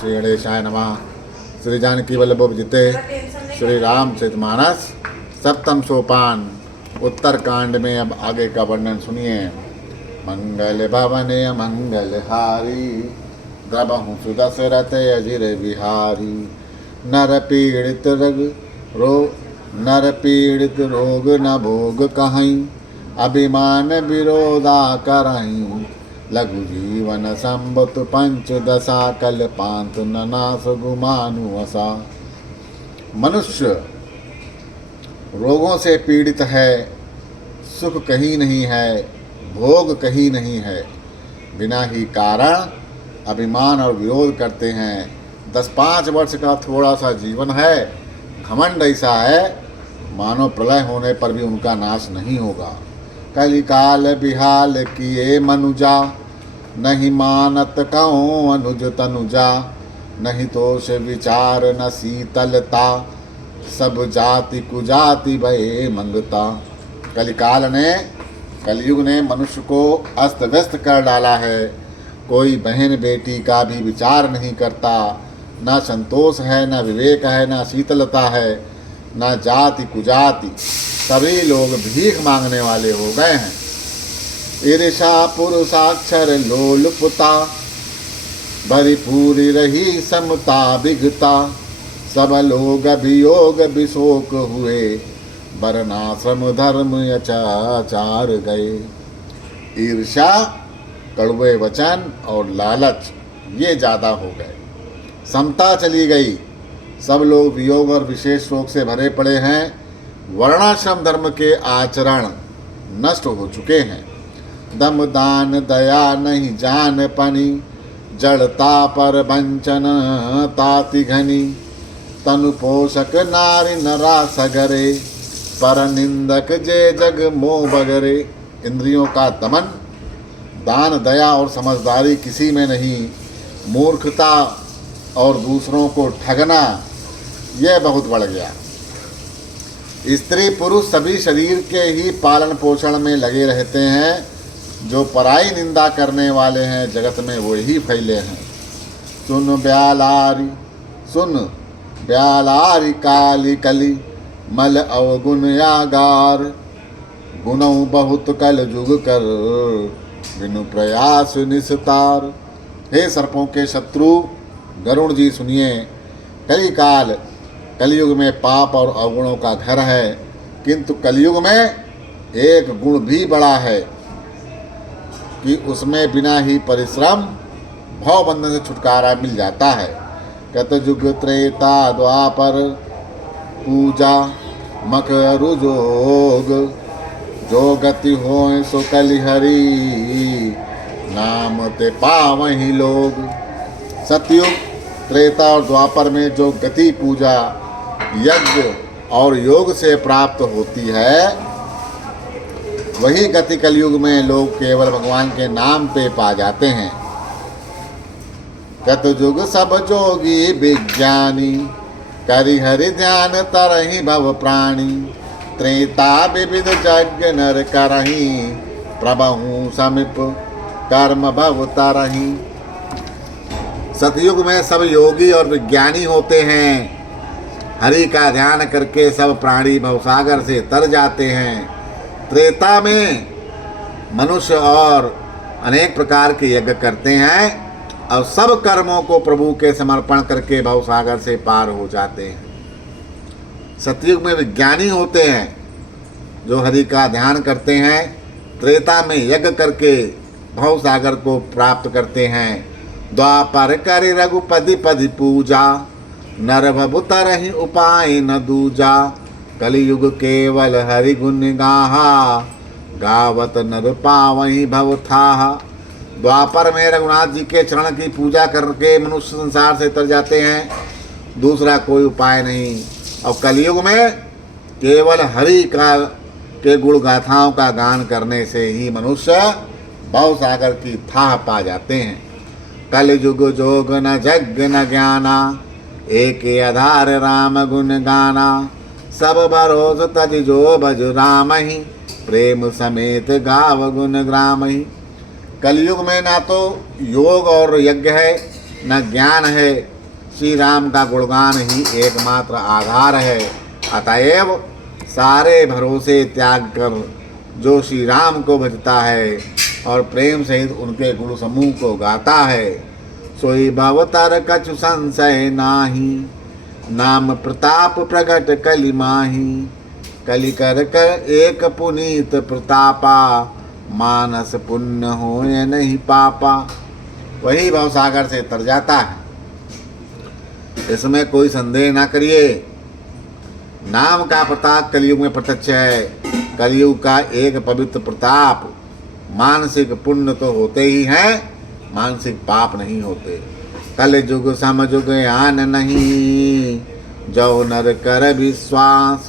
श्री गणेशाय नमः। श्री जानकी वल्लभ विजिते श्री रामचरितमानस सप्तम सोपान उत्तरकांड में अब आगे का वर्णन सुनिए। मंगल भवने मंगल हारी द्रबहु सुदशरथ अजिर बिहारी। नर पीड़ित रोग न भोग कहीं अभिमान विरोधा करहीं। लघु जीवन संबत पंचदशा कल पांत ननास गुमानुवसा। मनुष्य रोगों से पीड़ित है, सुख कहीं नहीं है, भोग कहीं नहीं है। बिना ही कारण अभिमान और विरोध करते हैं। 10-5 वर्ष का थोड़ा सा जीवन है, घमंड ऐसा है मानो प्रलय होने पर भी उनका नाश नहीं होगा। कलिकाल बिहाल किए मनुजा नहीं मानत कहो अनुज तनुजा। नहीं तोष विचार न शीतलता सब जाति कुजाति भये मंगता। कलयुग ने मनुष्य को अस्त व्यस्त कर डाला है। कोई बहन बेटी का भी विचार नहीं करता। न संतोष है, न विवेक है, न शीतलता है, न जाति कुजाति। सभी लोग भीख मांगने वाले हो गए हैं। ईर्षा पुरुषाक्षर लोलुपता भरी पूरी रही समता बिघता। सब लोग अभियोग विशोक हुए वर्णाश्रम धर्म अचाचार गए। ईर्षा, कड़वे वचन और लालच ये ज़्यादा हो गए। समता चली गई। सब लोग वियोग और विशेष शोक से भरे पड़े हैं। वर्णाश्रम धर्म के आचरण नष्ट हो चुके हैं। दम दान दया नहीं जान पनी जड़ता पर वंचन ताति घनी। तनु पोषक नारी नरा सगरे पर निंदक जे जग मोह बगरे। इंद्रियों का दमन, दान दया और समझदारी किसी में नहीं। मूर्खता और दूसरों को ठगना यह बहुत बढ़ गया। स्त्री पुरुष सभी शरीर के ही पालन पोषण में लगे रहते हैं। जो पराई निंदा करने वाले हैं जगत में वो ही फैले हैं। सुन ब्यालारी काली कली मल अवगुण यागार। गुणों बहुत कल जुग कर बिनु प्रयास निस्तार। हे सर्पों के शत्रु गरुण जी सुनिए। कलयुग में पाप और अवगुणों का घर है, किंतु कलयुग में एक गुण भी बड़ा है कि उसमें बिना ही परिश्रम भव बंधन से छुटकारा मिल जाता है। कतयुग त्रेता द्वापर पूजा मकरु जोग। जो गति होए सो कलिहरी नाम ते पावहीं लोग। सतयुग, त्रेता और द्वापर में जो गति पूजा यज्ञ और योग से प्राप्त होती है वही गति कलयुग में लोग केवल भगवान के नाम पे पा जाते हैं। कतयुग सब जोगी विज्ञानी करि हरि ध्यान तरहि भव प्राणी। त्रेता विविध यज्ञ नर करहि प्रभु समीप कर्म भव तरहि। सतयुग में सब योगी और विज्ञानी होते हैं। हरि का ध्यान करके सब प्राणी भवसागर से तर जाते हैं। त्रेता में मनुष्य और अनेक प्रकार के यज्ञ करते हैं और सब कर्मों को प्रभु के समर्पण करके भवसागर से पार हो जाते हैं। सतयुग में विज्ञानी होते हैं जो हरि का ध्यान करते हैं। त्रेता में यज्ञ करके भवसागर को प्राप्त करते हैं। द्वापर करि रघुपति पदि पूजा नर भभु तरहि उपाय न दूजा। कलियुग केवल हरि गुण गाहा गावत नर पावहीं भव थाहा। द्वापर में रघुनाथ जी के चरण की पूजा करके मनुष्य संसार से तर जाते हैं, दूसरा कोई उपाय नहीं। और कलयुग में केवल हरि का के गुण गाथाओं का गान करने से ही मनुष्य भव सागर की थाह पा जाते हैं। कलयुग जोग न जग न ज्ञाना एक आधार राम गुण गाना। सब भरोस तज जो भज राम ही प्रेम समेत गाव गुण ग्राम ही। कलयुग में ना तो योग और यज्ञ है न ज्ञान है। श्री राम का गुणगान ही एकमात्र आधार है। अतएव सारे भरोसे त्याग कर जो श्री राम को भजता है और प्रेम सहित उनके गुण समूह को गाता है, सोई भवतर कछु संशय नाही। नाम प्रताप प्रगट कलि माही। कलि कर एक पुनीत प्रतापा। मानस पुण्य होय नहीं पापा। वही भवसागर से तर जाता है, इसमें कोई संदेह ना करिए। नाम का प्रताप कलयुग में प्रत्यक्ष है। कलयुग का एक पवित्र प्रताप। मानसिक पुण्य तो होते ही हैं, मानसिक पाप नहीं होते। कल युग समयुग आन नहीं। जो नर कर विश्वास।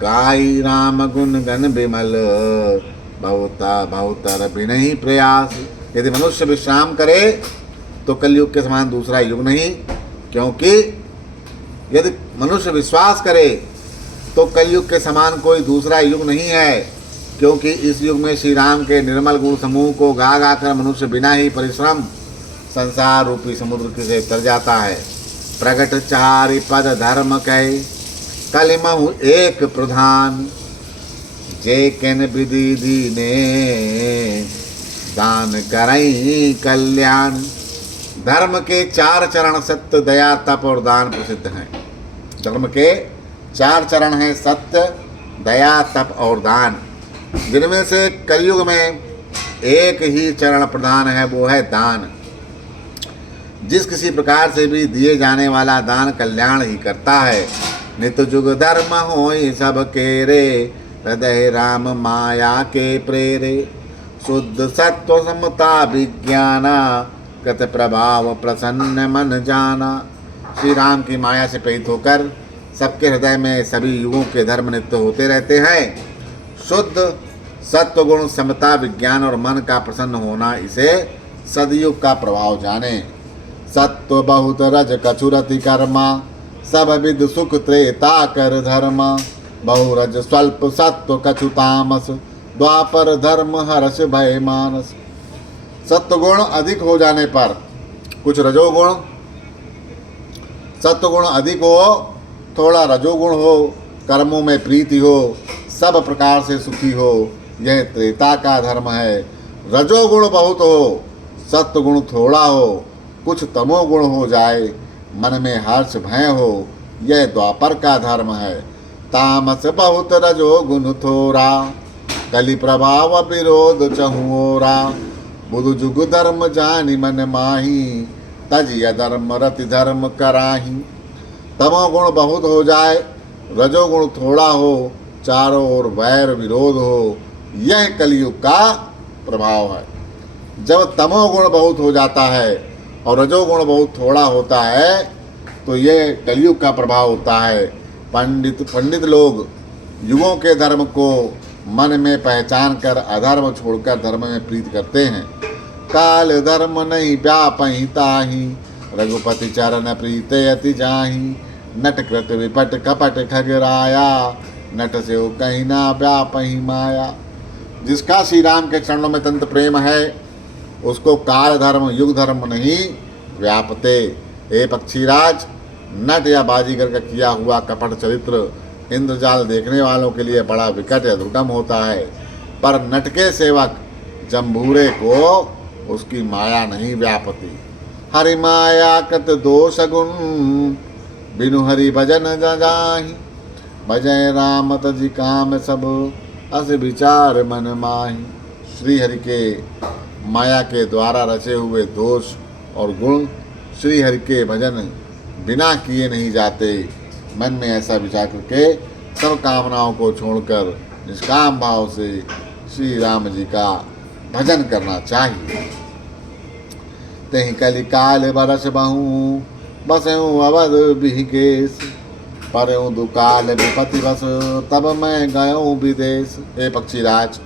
गाई राम गुण गण विमल। बहुतर बिनहि प्रयास। यदि मनुष्य विश्राम करे तो कलयुग के समान दूसरा युग नहीं, क्योंकि यदि मनुष्य विश्वास करे तो कलयुग के समान कोई दूसरा युग नहीं है, क्योंकि इस युग में श्री राम के निर्मल गुण समूह को गा गा कर मनुष्य बिना ही परिश्रम संसार रूपी समुद्र से तर जाता है। प्रगट चारि पद धर्म कहे। कलिमहु एक प्रधान। जे केन विधि दीने। दान करई कल्याण। धर्म के 4 चरण सत्य, दया, तप और दान प्रसिद्ध हैं। धर्म के 4 चरण हैं, सत्य, दया, तप और दान, जिनमें से कलयुग में एक ही चरण प्रधान है, वो है दान। जिस किसी प्रकार से भी दिए जाने वाला दान कल्याण ही करता है। नित जुग धर्म होय सब केरे। हृदय राम माया के प्रेरे। शुद्ध सत्व समता विज्ञाना। कृत प्रभाव प्रसन्न मन जाना। श्री राम की माया से प्रेरित होकर सबके हृदय में सभी युगों के धर्म नित्य होते रहते हैं। शुद्ध सत्व गुण, समता, विज्ञान और मन का प्रसन्न होना, इसे सदयुग का प्रभाव जाने। सत्व बहुत रज कछुरति कर्मा। सब विद सुख त्रेता कर धर्मा। बहुरज स्वल्प सत्व कछु तामस। द्वापर धर्म हर्ष भय मानस। सत्वगुण अधिक हो जाने पर कुछ रजोगुण, सत्वगुण अधिक हो, थोड़ा रजोगुण हो, कर्मों में प्रीति हो, सब प्रकार से सुखी हो, यह त्रेता का धर्म है। रजोगुण बहुत हो, सत्वगुण थोड़ा हो, कुछ तमोगुण हो जाए, मन में हर्ष भय हो, यह द्वापर का धर्म है। तामस बहुत रजोगुण थोड़ा। कलि प्रभाव विरोध चहुओरा। बुधु जुग धर्म जानि मन माही। तज अधर्म रति धर्म कराही। तमोगुण बहुत हो जाए, रजोगुण थोड़ा हो, चारों ओर वैर विरोध हो, यह कलयुग का प्रभाव है। जब तमोगुण बहुत हो जाता है और रजोगुण बहुत थोड़ा होता है तो यह कलयुग का प्रभाव होता है। पंडित लोग युगों के धर्म को मन में पहचान कर अधर्म छोड़कर धर्म में प्रीत करते हैं। काल धर्म नहीं व्यापहि ताहि। रघुपति चरण प्रीत अति जाहि। नटकृत विपट कपट खगराया। नट से कहीं ना व्यापहि माया। जिसका श्री राम के चरणों में तंत्र प्रेम है, उसको काल धर्म युग धर्म नहीं व्यापते। हे पक्षीराज, नट या बाजीगर का किया हुआ कपट चरित्र इंद्रजाल देखने वालों के लिए बड़ा विकट या दुर्गम होता है, पर नट के सेवक जम्बूरे को उसकी माया नहीं व्यापती। हरि माया कृत दोष गुण। बिनु हरि भजन जाहि। भजय राम तजि काम सब। अस विचार मन माहि। श्री हरि के माया के द्वारा रचे हुए दोष और गुण श्री हरि के भजन बिना किए नहीं जाते। मन में ऐसा विचार करके सब कामनाओं को छोड़कर निष्काम भाव से श्री राम जी का भजन करना चाहिए। तेहि कलि काल बरस बहु। बसऊँ अवध बिहिकेश। परऊँ दुकाल विपति बस। तब मैं गयूँ विदेश। हे पक्षीराज,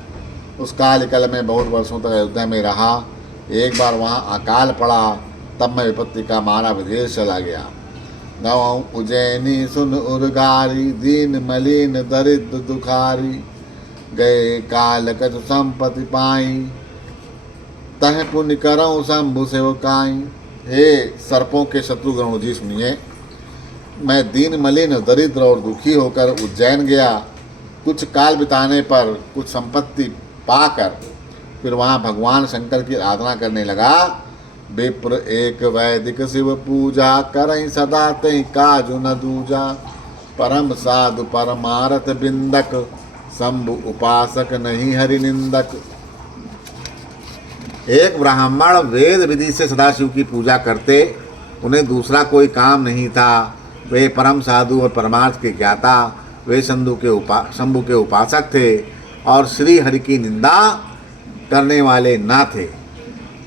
उस काल कल में बहुत वर्षों तक अयोध्या में रहा। एक बार वहाँ अकाल पड़ा, तब मैं विपत्ति का मारा विदेश चला गया। गवऊँ उज्जैनी सुन उर्गारी। दीन मलिन दरिद्र दुखारी। गए काल कछु संपत्ति पाई। तह पुण्य करऊँ शंभु सेवकाई। हे सर्पों के शत्रुघ्न जी सुनिए, मैं दीन मलिन दरिद्र और दुखी होकर उज्जैन गया। कुछ काल बिताने पर कुछ संपत्ति पाकर फिर वहाँ भगवान शंकर की आराधना करने लगा। विप्र एक वैदिक शिव पूजा, करई सदा तई काजु न दूजा। परम साधु परमारथ बिंदक, शंभु उपासक नहीं हरि निंदक। एक ब्राह्मण वेद विधि से सदाशिव की पूजा करते, उन्हें दूसरा कोई काम नहीं था। वे परम साधु और परमार्थ के ज्ञाता, वे शंभु के उपासक थे और श्री हरि की निंदा करने वाले ना थे।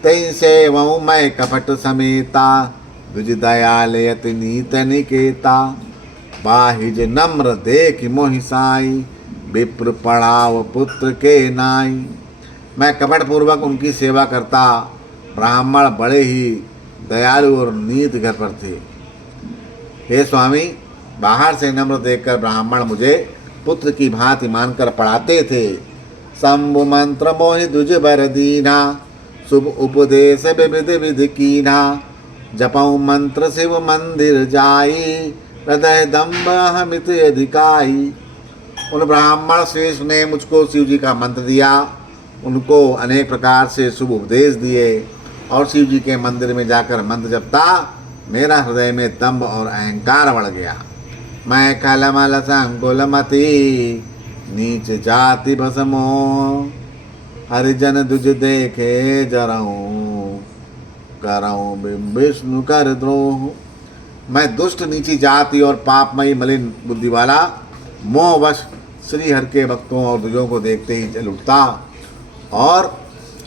तै से वहु मैं कपट समेता, द्विज दयाल यति नीत निकेता। बाहिज नम्र देख मोहि साई, विप्र पढ़ाव पुत्र के नाई। मैं कपट पूर्वक उनकी सेवा करता। ब्राह्मण बड़े ही दयालु और नीत घर पर थे। हे स्वामी, बाहर से नम्र देखकर ब्राह्मण मुझे पुत्र की भांति मानकर पढ़ाते थे। शंभु मंत्र मोहि द्विज बर दीना, शुभ उपदेश विविध विधि कीना। जपऊ मंत्र शिव मंदिर जाई, हृदय दम्भ अहमित अधिकाई। उन ब्राह्मण श्रेष्ठ ने मुझको शिव जी का मंत्र दिया, उनको अनेक प्रकार से शुभ उपदेश दिए और शिव जी के मंदिर में जाकर मंत्र जपता। मेरा हृदय में दम्भ और अहंकार बढ़ गया। मैं कलमल संकुलमति, नीच जाति भसमो। हरिजन दुज देखे जरऊँ, करऊँ विष्णु कर द्रोह। मैं दुष्ट नीची जाति और पापमयी मलिन बुद्धि वाला मोहवश श्री हरि के भक्तों और दुजों को देखते ही जल उठता और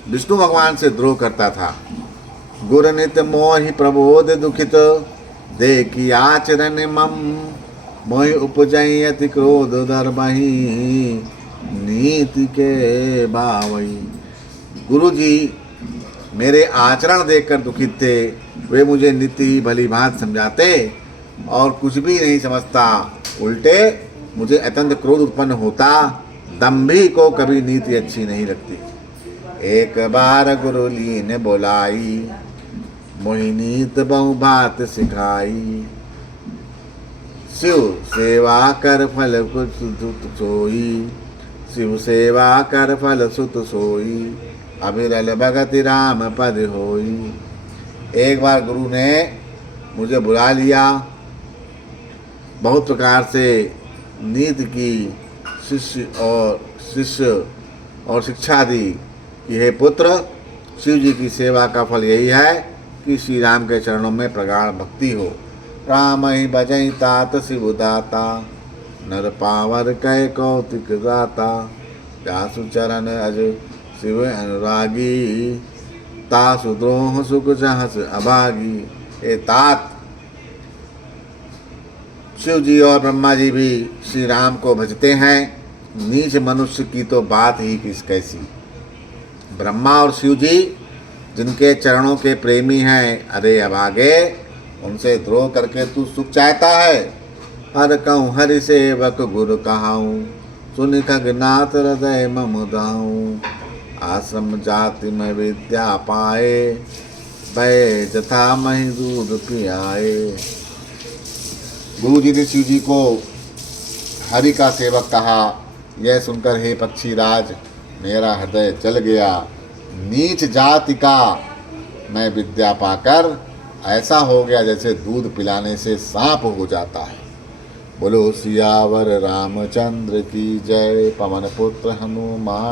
विष्णु भगवान से द्रोह करता था। गुर नित मोहि प्रबोध दुखित, देखी आचरण मम। मोहि उपजई अति क्रोध दर्बहि, नीति के बावई। गुरु जी मेरे आचरण देखकर दुखित थे। वे मुझे नित्य ही भली भांति समझाते और कुछ भी नहीं समझता। उल्टे मुझे अत्यंत क्रोध उत्पन्न होता। दम्भी को कभी नीति अच्छी नहीं लगती। एक बार गुरु लीन बोलाई, मोहि नीत बहु बात सिखाई। शिव सेवा कर फल सुत सोई, शिव सेवा कर फल सुत सोई। अविरल भगति राम पद होई। एक बार गुरु ने मुझे बुला लिया, बहुत प्रकार से नीति की शिष्य और शिक्षा दी कि हे पुत्र, शिव जी की सेवा का फल यही है कि श्री राम के चरणों में प्रगाढ़ भक्ति हो। राम ही बजई तात शिव दाता, नर पावर कह कौतिक गाता। जासु चरण अज शिव अनुरागी, तासु द्रोह सुख जहस अभागी। ए तात, शिव जी और ब्रह्मा जी भी श्री राम को भजते हैं। नीच मनुष्य की तो बात ही किस कैसी। ब्रह्मा और शिव जी जिनके चरणों के प्रेमी हैं, अरे अभागे, उनसे द्रोह करके तू सुख चाहता है। हर कहूँ हरि सेवक गुरु कहाऊँ, सुन खगनाथ हृदय मम दाऊँ। आश्रम जाति में विद्या पाए, भय जथा मही दूध पियाए। गुरु जी ने शिव जी को हरि का सेवक कहा। यह सुनकर हे पक्षी राज, मेरा हृदय जल गया। नीच जाति का मैं विद्या पाकर ऐसा हो गया जैसे दूध पिलाने से सांप हो जाता है। बोलो सियावर रामचंद्र की जय। पवन पुत्र हनुमान।